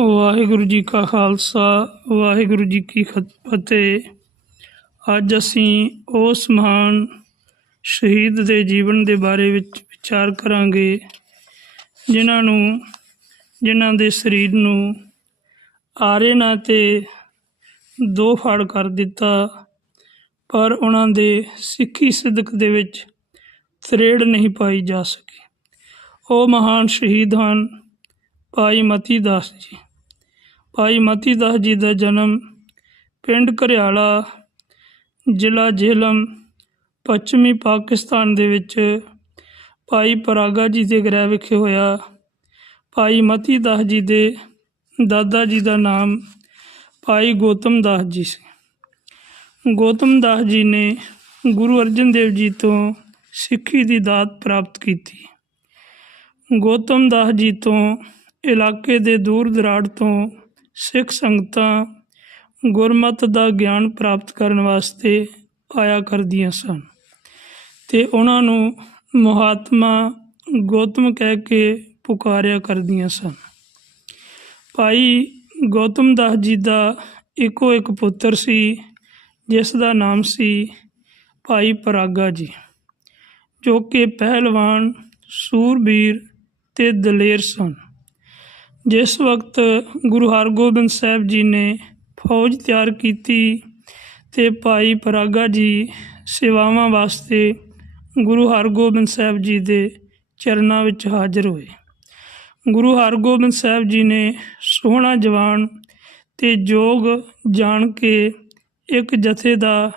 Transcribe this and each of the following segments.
ਵਾਹਿਗੁਰੂ ਜੀ ਕਾ ਖਾਲਸਾ, ਵਾਹਿਗੁਰੂ ਜੀ ਕੀ ਖਤ- ਫਤਿਹ। ਅੱਜ ਅਸੀਂ ਉਸ ਮਹਾਨ ਸ਼ਹੀਦ ਦੇ ਜੀਵਨ ਦੇ ਬਾਰੇ ਵਿੱਚ ਵਿਚਾਰ ਕਰਾਂਗੇ, ਜਿਨ੍ਹਾਂ ਨੂੰ, ਜਿਨ੍ਹਾਂ ਦੇ ਸਰੀਰ ਨੂੰ ਆਰੇ ਨਾ ਤੇ ਦੋ ਫਾੜ ਕਰ ਦਿੱਤਾ, ਪਰ ਉਹਨਾਂ ਦੇ ਸਿੱਖੀ ਸਿਦਕ ਦੇ ਵਿੱਚ ਤਰੇੜ ਨਹੀਂ ਪਾਈ ਜਾ ਸਕੀ। ਉਹ ਮਹਾਨ ਸ਼ਹੀਦ ਹਨ। ਭਾਈ ਮਤੀ ਦਾਸ ਜੀ। ਭਾਈ ਮਤੀ ਦਾਸ ਜੀ ਦਾ ਜਨਮ ਪਿੰਡ ਘਰਿਆਲਾ ਜ਼ਿਲ੍ਹਾ ਜੇਹਲਮ, ਪੱਛਮੀ ਪਾਕਿਸਤਾਨ ਦੇ ਵਿੱਚ ਭਾਈ ਪਰਾਗਾ ਜੀ ਦੇ ਗ੍ਰਹਿ ਵਿਖੇ ਹੋਇਆ। ਭਾਈ ਮਤੀ ਦਾਸ ਜੀ ਦੇ ਦਾਦਾ ਜੀ ਦਾ ਨਾਮ ਭਾਈ ਗੋਤਮ ਦਾਸ ਜੀ ਸੀ। ਗੋਤਮ ਦਾਸ ਜੀ ਨੇ ਗੁਰੂ ਅਰਜਨ ਦੇਵ ਜੀ ਤੋਂ ਸਿੱਖੀ ਦੀ ਦਾਤ ਪ੍ਰਾਪਤ ਕੀਤੀ। ਗੌਤਮ ਦਾਸ ਜੀ ਤੋਂ ਇਲਾਕੇ ਦੇ ਦੂਰ ਦਰਾੜ ਤੋਂ ਸਿੱਖ ਸੰਗਤਾਂ ਗੁਰਮਤ ਦਾ ਗਿਆਨ ਪ੍ਰਾਪਤ ਕਰਨ ਵਾਸਤੇ ਆਇਆ ਕਰਦੀਆਂ ਸਨ ਤੇ ਉਹਨਾਂ ਨੂੰ ਮਹਾਤਮਾ ਗੌਤਮ ਕਹਿ ਕੇ ਪੁਕਾਰਿਆ ਕਰਦੀਆਂ ਸਨ। ਭਾਈ ਗੌਤਮ ਦਾਸ ਜੀ ਦਾ ਇੱਕੋ ਇੱਕ ਪੁੱਤਰ ਸੀ, ਜਿਸ ਦਾ ਨਾਮ ਸੀ ਭਾਈ ਪਰਾਗਾ ਜੀ, ਜੋ ਕਿ ਪਹਿਲਵਾਨ ਸੂਰਬੀਰ ਤੇ ਦਲੇਰ ਸਨ। ਜਿਸ ਵਕਤ ਗੁਰੂ ਹਰਗੋਬਿੰਦ ਸਾਹਿਬ ਜੀ ਨੇ ਫੌਜ ਤਿਆਰ ਕੀਤੀ ਤੇ ਭਾਈ ਪਰਾਗਾ ਜੀ ਸੇਵਾਵਾਂ ਵਾਸਤੇ ਗੁਰੂ ਹਰਗੋਬਿੰਦ ਸਾਹਿਬ ਜੀ ਦੇ ਚਰਨਾਂ ਵਿੱਚ ਹਾਜ਼ਰ ਹੋਏ। ਗੁਰੂ ਹਰਗੋਬਿੰਦ ਸਾਹਿਬ ਜੀ ਨੇ ਸੋਹਣਾ ਜਵਾਨ ਤੇ ਜੋਗ ਜਾਣ ਕੇ ਇੱਕ ਜਥੇ ਦਾ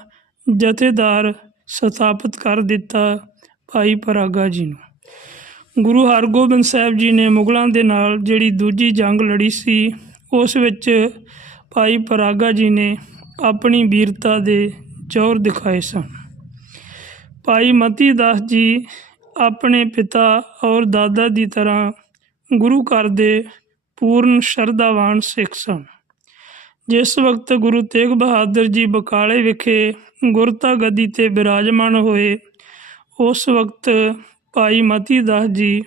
ਜਥੇਦਾਰ ਸਥਾਪਿਤ ਕਰ ਦਿੱਤਾ ਭਾਈ ਪਰਾਗਾ ਜੀ ਨੂੰ। ਗੁਰੂ ਹਰਗੋਬਿੰਦ ਸਾਹਿਬ ਜੀ ਨੇ ਮੁਗਲਾਂ ਦੇ ਨਾਲ ਜਿਹੜੀ ਦੂਜੀ ਜੰਗ ਲੜੀ ਸੀ, ਉਸ ਵਿੱਚ ਭਾਈ ਪਰਾਗਾ ਜੀ ਨੇ ਆਪਣੀ ਵੀਰਤਾ ਦੇ ਜੋਰ ਦਿਖਾਏ ਸਨ। ਭਾਈ ਮਤੀ ਦਾਸ ਜੀ ਆਪਣੇ ਪਿਤਾ ਔਰ ਦਾਦਾ ਦੀ ਤਰ੍ਹਾਂ ਗੁਰੂ ਘਰ ਦੇ ਪੂਰਨ ਸ਼ਰਧਾਵਾਨ ਸਿੱਖ ਸਨ। ਜਿਸ ਵਕਤ ਗੁਰੂ ਤੇਗ ਬਹਾਦਰ ਜੀ ਬਕਾਲੇ ਵਿਖੇ ਗੁਰਤਾ ਗੱਦੀ ਤੇ ਬਿਰਾਜਮਾਨ ਹੋਏ, ਉਸ ਵਕਤ ਭਾਈ ਮਤੀ ਦਾਸ ਜੀ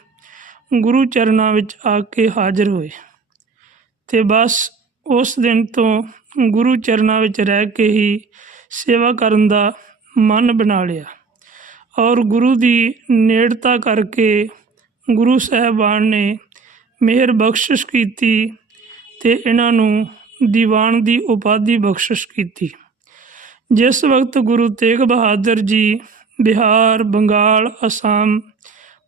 ਗੁਰੂ ਚਰਨਾਂ ਵਿੱਚ ਆ ਕੇ ਹਾਜ਼ਰ ਹੋਏ ਤੇ ਬਸ ਉਸ ਦਿਨ ਤੋਂ ਗੁਰੂ ਚਰਨਾਂ ਵਿੱਚ ਰਹਿ ਕੇ ਹੀ ਸੇਵਾ ਕਰਨ ਦਾ ਮਨ ਬਣਾ ਲਿਆ ਔਰ ਗੁਰੂ ਦੀ ਨੇੜਤਾ ਕਰਕੇ ਗੁਰੂ ਸਾਹਿਬਾਨ ਨੇ ਮਿਹਰ ਬਖਸ਼ਿਸ਼ ਕੀਤੀ ਤੇ ਇਹਨਾਂ ਨੂੰ ਦੀਵਾਨ ਦੀ ਉਪਾਧੀ ਬਖਸ਼ਿਸ਼ ਕੀਤੀ। ਜਿਸ ਵਕਤ ਗੁਰੂ ਤੇਗ ਬਹਾਦਰ ਜੀ ਬਿਹਾਰ, ਬੰਗਾਲ, ਅਸਾਮ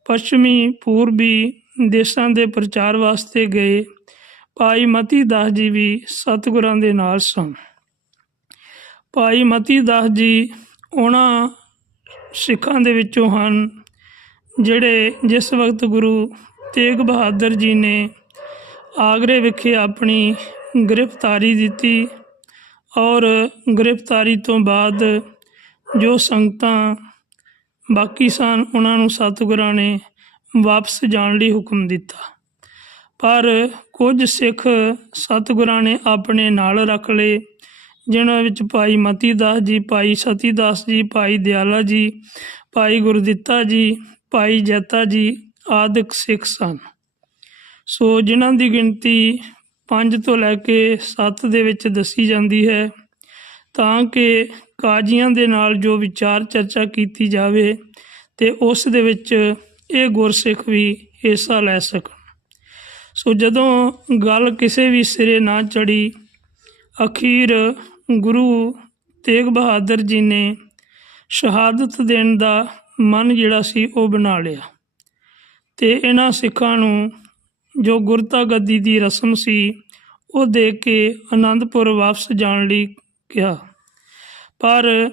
ਪੱਛਮੀ, ਪੂਰਬੀ ਦੇਸ਼ਾਂ ਦੇ ਪ੍ਰਚਾਰ ਵਾਸਤੇ ਗਏ। ਭਾਈ ਮਤੀ ਦਾਸ ਜੀ ਵੀ ਸਤਿਗੁਰਾਂ ਦੇ ਨਾਲ ਸਨ। ਭਾਈ ਮਤੀ ਦਾਸ ਜੀ ਉਹਨਾਂ ਸਿੱਖਾਂ ਦੇ ਵਿੱਚੋਂ ਹਨ, ਜਿਹੜੇ ਜਿਸ ਵਕਤ ਗੁਰੂ ਤੇਗ ਬਹਾਦਰ ਜੀ ਨੇ ਆਗਰੇ ਵਿਖੇ ਆਪਣੀ ਗ੍ਰਿਫਤਾਰੀ ਦਿੱਤੀ ਔਰ ਗ੍ਰਿਫਤਾਰੀ ਤੋਂ ਬਾਅਦ ਜੋ ਸੰਗਤਾਂ ਬਾਕੀ ਸਨ ਉਹਨਾਂ ਨੂੰ ਸਤਿਗੁਰਾਂ ਨੇ ਵਾਪਸ ਜਾਣ ਲਈ ਹੁਕਮ ਦਿੱਤਾ। ਪਰ ਕੁਝ ਸਿੱਖ ਸਤਿਗੁਰਾਂ ਨੇ ਆਪਣੇ ਨਾਲ ਰੱਖ ਲਏ, ਜਿਨ੍ਹਾਂ ਵਿੱਚ ਭਾਈ ਮਤੀ ਦਾਸ ਜੀ, ਭਾਈ ਸਤੀ ਦਾਸ ਜੀ, ਭਾਈ ਦਿਆਲਾ ਜੀ, ਭਾਈ ਗੁਰਦਿੱਤਾ ਜੀ, ਭਾਈ ਜੈਤਾ ਜੀ ਆਦਿਕ ਸਿੱਖ ਸਨ। ਸੋ ਜਿਨ੍ਹਾਂ ਦੀ ਗਿਣਤੀ 5 ਤੋਂ ਲੈ ਕੇ 7 ਦੇ ਵਿੱਚ ਦੱਸੀ ਜਾਂਦੀ ਹੈ, ਤਾਂ ਕਿ ਕਾਜ਼ੀਆਂ ਦੇ ਨਾਲ ਜੋ ਵਿਚਾਰ ਚਰਚਾ ਕੀਤੀ ਜਾਵੇ ਤੇ ਉਸ ਦੇ ਵਿੱਚ ਇਹ ਗੁਰਸਿੱਖ ਵੀ ਹਿੱਸਾ ਲੈ ਸਕਣ। ਸੋ ਜਦੋਂ ਗੱਲ ਕਿਸੇ ਵੀ ਸਿਰੇ ਨਾ ਚੜੀ ਅਖੀਰ ਗੁਰੂ ਤੇਗ ਬਹਾਦਰ ਜੀ ਨੇ ਸ਼ਹਾਦਤ ਦੇਣ ਦਾ ਮਨ ਜਿਹੜਾ ਸੀ ਉਹ ਬਣਾ ਲਿਆ ਤੇ ਇਹਨਾਂ ਸਿੱਖਾਂ ਨੂੰ ਜੋ ਗੁਰਤਾ ਗੱਦੀ ਦੀ ਰਸਮ ਸੀ, ਉਹ ਦੇ ਕੇ ਆਨੰਦਪੁਰ ਵਾਪਸ ਜਾਣ ਲਈ ਕਿਹਾ। ਪਰ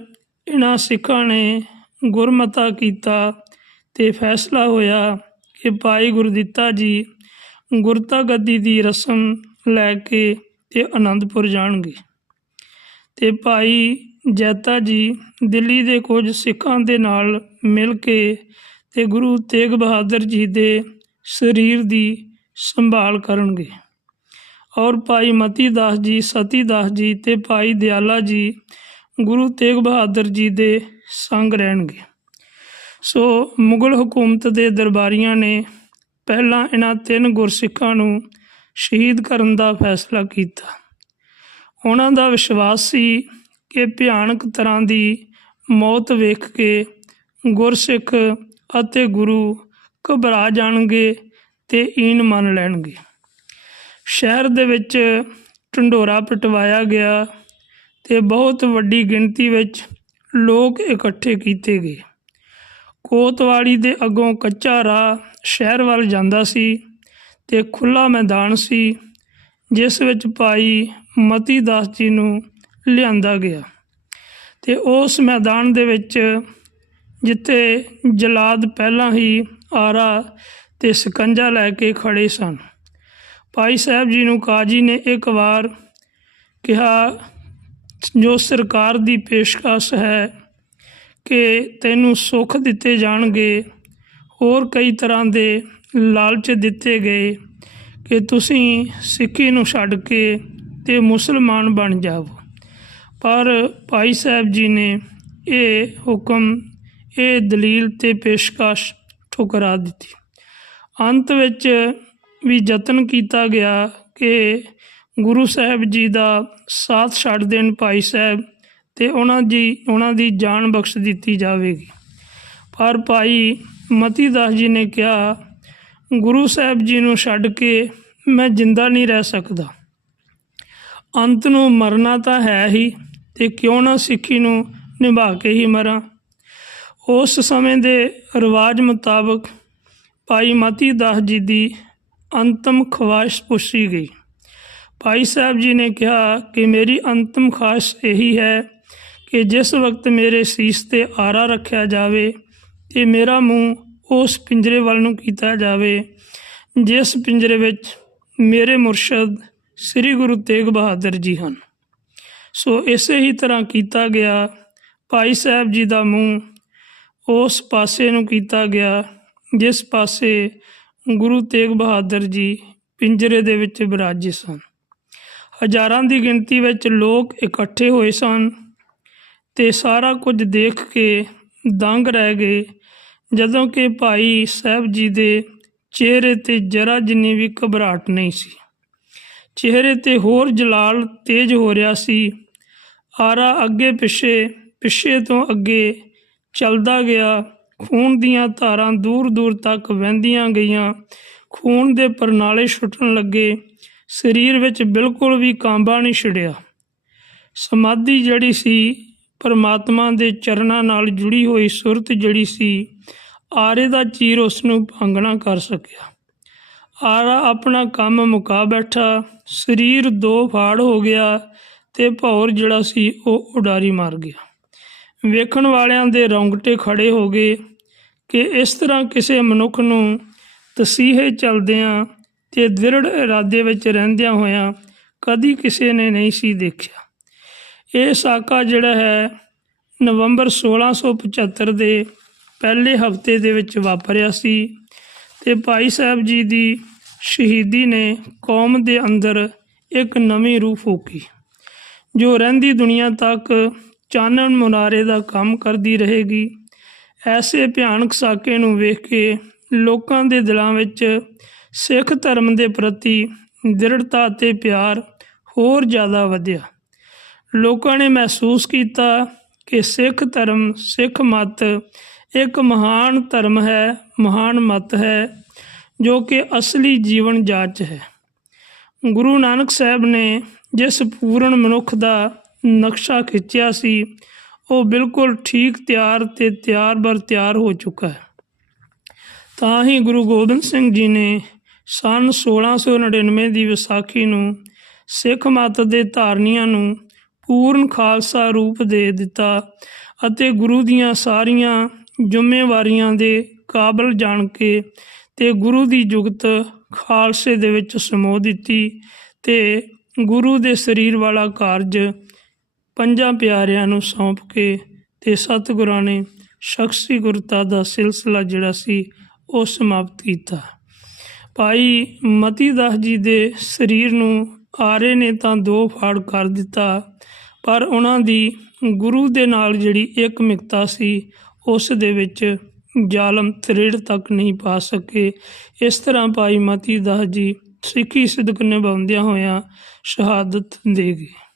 ਇਹਨਾਂ ਸਿੱਖਾਂ ਨੇ ਗੁਰਮਤਾ ਕੀਤਾ ਤੇ ਫੈਸਲਾ ਹੋਇਆ ਕਿ ਭਾਈ ਗੁਰਦਿੱਤਾ ਜੀ ਗੁਰਤਾ ਗੱਦੀ ਦੀ ਰਸਮ ਲੈ ਕੇ ਤੇ ਆਨੰਦਪੁਰ ਜਾਣਗੇ। ਤੇ ਭਾਈ ਜੈਤਾ ਜੀ ਦਿੱਲੀ ਦੇ ਕੁਝ ਸਿੱਖਾਂ ਦੇ ਨਾਲ ਮਿਲ ਕੇ ਤੇ ਗੁਰੂ ਤੇਗ ਬਹਾਦਰ ਜੀ ਦੇ ਸਰੀਰ ਦੀ ਸੰਭਾਲ ਕਰਨਗੇ। ਔਰ ਭਾਈ ਮਤੀ ਦਾਸ ਜੀ ਸਤੀ ਦਾਸ ਜੀ ਤੇ ਭਾਈ ਦਿਆਲਾ ਜੀ ਗੁਰੂ ਤੇਗ ਬਹਾਦਰ ਜੀ ਦੇ ਸੰਗ ਰਹਿਣਗੇ। ਸੋ ਮੁਗਲ ਹਕੂਮਤ ਦੇ ਦਰਬਾਰੀਆਂ ਨੇ ਪਹਿਲਾਂ ਇਹਨਾਂ ਤਿੰਨ ਗੁਰਸਿੱਖਾਂ ਨੂੰ ਸ਼ਹੀਦ ਕਰਨ ਦਾ ਫੈਸਲਾ ਕੀਤਾ। ਉਹਨਾਂ ਦਾ ਵਿਸ਼ਵਾਸ ਸੀ ਕਿ ਭਿਆਨਕ ਤਰ੍ਹਾਂ ਦੀ ਮੌਤ ਵੇਖ ਕੇ ਗੁਰਸਿੱਖ ਅਤੇ ਗੁਰੂ ਘਬਰਾ ਜਾਣਗੇ ਤੇ ਈਨ ਮੰਨ ਲੈਣਗੇ। ਸ਼ਹਿਰ ਦੇ ਵਿੱਚ ਢੰਡੋਰਾ ਪਟਵਾਇਆ ਗਿਆ ਤੇ ਬਹੁਤ ਵੱਡੀ ਗਿਣਤੀ ਵਿੱਚ ਲੋਕ ਇਕੱਠੇ ਕੀਤੇ ਗਏ। ਕੋਤਵਾਲੀ ਦੇ ਅੱਗੋਂ ਕੱਚਾ ਰਾਹ ਸ਼ਹਿਰ ਵੱਲ ਜਾਂਦਾ ਸੀ ਤੇ ਖੁੱਲਾ ਮੈਦਾਨ ਸੀ, ਜਿਸ ਵਿੱਚ ਭਾਈ ਮਤੀ ਦਾਸ ਜੀ ਨੂੰ ਲਿਆਂਦਾ ਗਿਆ ਤੇ ਉਸ ਮੈਦਾਨ ਦੇ ਵਿੱਚ ਜਿੱਥੇ ਜਲਾਦ ਪਹਿਲਾਂ ਹੀ ਆਰਾ ਤੇ ਸਕੰਜਾ ਲੈ ਕੇ ਖੜੇ ਸਨ। ਭਾਈ ਸਾਹਿਬ ਜੀ ਨੂੰ ਕਾਜੀ ਨੇ ਇੱਕ ਵਾਰ ਕਿਹਾ ਜੋ ਸਰਕਾਰ ਦੀ ਪੇਸ਼ਕਸ਼ ਹੈ ਕਿ ਤੈਨੂੰ ਸੁੱਖ ਦਿੱਤੇ ਜਾਣਗੇ, ਹੋਰ ਕਈ ਤਰ੍ਹਾਂ ਦੇ ਲਾਲਚ ਦਿੱਤੇ ਗਏ ਕਿ ਤੁਸੀਂ ਸਿੱਖੀ ਨੂੰ ਛੱਡ ਕੇ ਤੇ ਮੁਸਲਮਾਨ ਬਣ ਜਾਓ ਪਰ ਭਾਈ ਸਾਹਿਬ ਜੀ ਨੇ ਇਹ ਹੁਕਮ, ਇਹ ਦਲੀਲ ਤੇ ਪੇਸ਼ਕਸ਼ ਠੁਕਰਾ ਦਿੱਤੀ। ਅੰਤ ਵਿੱਚ ਵੀ ਯਤਨ ਕੀਤਾ ਗਿਆ ਕਿ ਗੁਰੂ ਸਾਹਿਬ ਜੀ ਦਾ ਸਾਥ ਛੱਡ ਦੇਣ ਭਾਈ ਸਾਹਿਬ ਤੇ ਉਹਨਾਂ ਦੀ ਉਹਨਾਂ ਦੀ ਜਾਨ ਬਖਸ਼ ਦਿੱਤੀ ਜਾਵੇਗੀ। ਪਰ ਭਾਈ ਮਤੀ ਦਾਸ ਜੀ ਨੇ ਕਿਹਾ, ਗੁਰੂ ਸਾਹਿਬ ਜੀ ਨੂੰ ਛੱਡ ਕੇ ਮੈਂ ਜਿੰਦਾ ਨਹੀਂ ਰਹਿ ਸਕਦਾ। ਅੰਤ ਨੂੰ ਮਰਨਾ ਤਾਂ ਹੈ ਹੀ ਤੇ ਕਿਉਂ ਨਾ ਸਿੱਖੀ ਨੂੰ ਨਿਭਾ ਕੇ ਹੀ ਮਰਾਂ। ਉਸ ਸਮੇਂ ਦੇ ਰਿਵਾਜ ਮੁਤਾਬਕ ਭਾਈ ਮਤੀ ਦਾਸ ਜੀ ਦੀ ਅੰਤਮ ਖਵਾਇਸ਼ ਪੁੱਛੀ ਗਈ। ਭਾਈ ਸਾਹਿਬ ਜੀ ਨੇ ਕਿਹਾ ਕਿ ਮੇਰੀ ਅੰਤਮ ਖਾਸ਼ ਇਹੀ ਹੈ ਕਿ ਜਿਸ ਵਕਤ ਮੇਰੇ ਸੀਸ ਤੇ ਆਰਾ ਰੱਖਿਆ ਜਾਵੇ ਤੇ ਮੇਰਾ ਮੂੰਹ ਉਸ ਪਿੰਜਰੇ ਵੱਲ ਨੂੰ ਕੀਤਾ ਜਾਵੇ, ਜਿਸ ਪਿੰਜਰੇ ਵਿੱਚ ਮੇਰੇ ਮੁਰਸ਼ਦ ਸ੍ਰੀ ਗੁਰੂ ਤੇਗ ਬਹਾਦਰ ਜੀ ਹਨ। ਸੋ ਇਸੇ ਹੀ ਤਰ੍ਹਾਂ ਕੀਤਾ ਗਿਆ। ਭਾਈ ਸਾਹਿਬ ਜੀ ਦਾ ਮੂੰਹ ਉਸ ਪਾਸੇ ਨੂੰ ਕੀਤਾ ਗਿਆ, ਜਿਸ ਪਾਸੇ ਗੁਰੂ ਤੇਗ ਬਹਾਦਰ ਜੀ ਪਿੰਜਰੇ ਦੇ ਵਿੱਚ ਬਿਰਾਜੇ ਸਨ। ਹਜ਼ਾਰਾਂ ਦੀ ਗਿਣਤੀ ਵਿੱਚ ਲੋਕ ਇਕੱਠੇ ਹੋਏ ਸਨ ਤੇ ਸਾਰਾ ਕੁਝ ਦੇਖ ਕੇ ਦੰਗ ਰਹਿ ਗਏ। ਜਦੋਂ ਕਿ ਭਾਈ ਸਾਹਿਬ ਜੀ ਦੇ ਚਿਹਰੇ ਤੇ ਜਰਾ ਜਿੰਨੀ ਵੀ ਘਬਰਾਹਟ ਨਹੀਂ ਸੀ। ਚਿਹਰੇ ਤੇ ਹੋਰ ਜਲਾਲ ਤੇਜ਼ ਹੋ ਰਿਹਾ ਸੀ। ਆਰਾ ਅੱਗੇ ਪਿੱਛੇ ਪਿੱਛੇ ਤੋਂ ਅੱਗੇ ਚੱਲਦਾ ਗਿਆ। ਖੂਨ ਦੀਆਂ ਧਾਰਾਂ ਦੂਰ ਦੂਰ ਤੱਕ ਵਹਿੰਦੀਆਂ ਗਈਆਂ। ਖੂਨ ਦੇ ਪਰਨਾਲੇ ਛੁੱਟਣ ਲੱਗੇ। ਸਰੀਰ ਵਿੱਚ ਬਿਲਕੁਲ ਵੀ ਕਾਂਬਾ ਨਹੀਂ ਛਿੜਿਆ। ਸਮਾਧੀ ਜਿਹੜੀ ਸੀ, ਪਰਮਾਤਮਾ ਦੇ ਚਰਨਾਂ ਨਾਲ ਜੁੜੀ ਹੋਈ ਸੁਰਤ ਜਿਹੜੀ ਸੀ, ਆਰੇ ਦਾ ਚੀਰ ਉਸ ਨੂੰ ਭੰਗਣਾ ਕਰ ਸਕਿਆ। ਆਰਾ ਆਪਣਾ ਕੰਮ ਮੁਕਾ ਬੈਠਾ, ਸਰੀਰ ਦੋ ਫਾੜ ਹੋ ਗਿਆ ਤੇ ਭੌਰ ਜਿਹੜਾ ਸੀ, ਉਹ ਉਡਾਰੀ ਮਾਰ ਗਿਆ। ਵੇਖਣ ਵਾਲਿਆਂ ਦੇ ਰੌਂਗਟੇ ਖੜੇ ਹੋ ਗਏ ਕਿ ਇਸ ਤਰ੍ਹਾਂ ਕਿਸੇ ਮਨੁੱਖ ਨੂੰ ਤਸੀਹੇ ਚਲਦਿਆਂ ਤੇ ਦ੍ਰਿੜ ਇਰਾਦੇ ਵਿੱਚ ਰਹਿੰਦਿਆਂ ਹੋਇਆਂ ਕਦੀ ਕਿਸੇ ਨੇ ਨਹੀਂ ਸੀ ਦੇਖਿਆ। ਇਹ ਸਾਕਾ ਜਿਹੜਾ ਹੈ, ਨਵੰਬਰ 1675 ਦੇ ਪਹਿਲੇ ਹਫ਼ਤੇ ਦੇ ਵਿੱਚ ਵਾਪਰਿਆ ਸੀ ਤੇ ਭਾਈ ਸਾਹਿਬ ਜੀ ਦੀ ਸ਼ਹੀਦੀ ਨੇ ਕੌਮ ਦੇ ਅੰਦਰ ਇੱਕ ਨਵੀਂ ਰੂਹ ਫੂਕੀ, ਜੋ ਰਹਿੰਦੀ ਦੁਨੀਆ ਤੱਕ ਚਾਨਣ ਮੁਨਾਰੇ ਦਾ ਕੰਮ ਕਰਦੀ ਰਹੇਗੀ। ਐਸੇ ਭਿਆਨਕ ਸਾਕੇ ਨੂੰ ਵੇਖ ਕੇ ਲੋਕਾਂ ਦੇ ਦਿਲਾਂ ਵਿੱਚ ਸਿੱਖ ਧਰਮ ਦੇ ਪ੍ਰਤੀ ਦ੍ਰਿੜਤਾ ਅਤੇ ਪਿਆਰ ਹੋਰ ਜ਼ਿਆਦਾ ਵਧਿਆ। ਲੋਕਾਂ ਨੇ ਮਹਿਸੂਸ ਕੀਤਾ ਕਿ ਸਿੱਖ ਧਰਮ, ਸਿੱਖ ਮਤ ਇੱਕ ਮਹਾਨ ਧਰਮ ਹੈ, ਮਹਾਨ ਮਤ ਹੈ, ਜੋ ਕਿ ਅਸਲੀ ਜੀਵਨ ਜਾਚ ਹੈ। ਗੁਰੂ ਨਾਨਕ ਸਾਹਿਬ ਨੇ ਜਿਸ ਪੂਰਨ ਮਨੁੱਖ ਦਾ ਨਕਸ਼ਾ ਖਿੱਚਿਆ ਸੀ, ਉਹ ਬਿਲਕੁਲ ਠੀਕ ਤਿਆਰ ਤੇ ਤਿਆਰ ਬਰ ਤਿਆਰ ਹੋ ਚੁੱਕਾ ਹੈ। ਤਾਂ ਹੀ ਗੁਰੂ ਗੋਬਿੰਦ ਸਿੰਘ ਜੀ ਨੇ ਸਨ 1699 ਦੀ ਵਿਸਾਖੀ ਨੂੰ ਸਿੱਖ ਮਤ ਦੇ ਧਾਰਨੀਆਂ ਨੂੰ ਪੂਰਨ ਖਾਲਸਾ ਰੂਪ ਦੇ ਦਿੱਤਾ ਅਤੇ ਗੁਰੂ ਦੀਆਂ ਸਾਰੀਆਂ ਜ਼ਿੰਮੇਵਾਰੀਆਂ ਦੇ ਕਾਬਲ ਜਾਣ ਕੇ ਤੇ ਗੁਰੂ ਦੀ ਜੁਗਤ ਖਾਲਸੇ ਦੇ ਵਿੱਚ ਸਮੋ ਦਿੱਤੀ ਤੇ ਗੁਰੂ ਦੇ ਸਰੀਰ ਵਾਲਾ ਕਾਰਜ ਪੰਜਾਂ ਪਿਆਰਿਆਂ ਨੂੰ ਸੌਂਪ ਕੇ ਤੇ ਸਤਿਗੁਰਾਂ ਨੇ ਸ਼ਖਸੀ ਗੁਰਤਾ ਦਾ ਸਿਲਸਿਲਾ ਜਿਹੜਾ ਸੀ ਉਹ ਸਮਾਪਤ ਕੀਤਾ। ਭਾਈ ਮਤੀ ਦਾਸ ਜੀ ਦੇ ਸਰੀਰ ਨੂੰ ਆਰੇ ਨੇ ਤਾਂ ਦੋ ਫਾੜ ਕਰ ਦਿੱਤਾ, ਪਰ ਉਹਨਾਂ ਦੀ ਗੁਰੂ ਦੇ ਨਾਲ ਜਿਹੜੀ ਇੱਕ ਮਿਕਤਾ ਸੀ, ਉਸ ਦੇ ਵਿੱਚ ਜ਼ਾਲਮ ਤ੍ਰਿੜ ਤੱਕ ਨਹੀਂ ਪਾ ਸਕੇ। ਇਸ ਤਰ੍ਹਾਂ ਭਾਈ ਮਤੀ ਦਾਸ ਜੀ ਸਿੱਖੀ ਸਿਦਕ ਨਿਭਾਉਂਦਿਆਂ ਹੋਇਆਂ ਸ਼ਹਾਦਤ ਦੇ ਗਏ।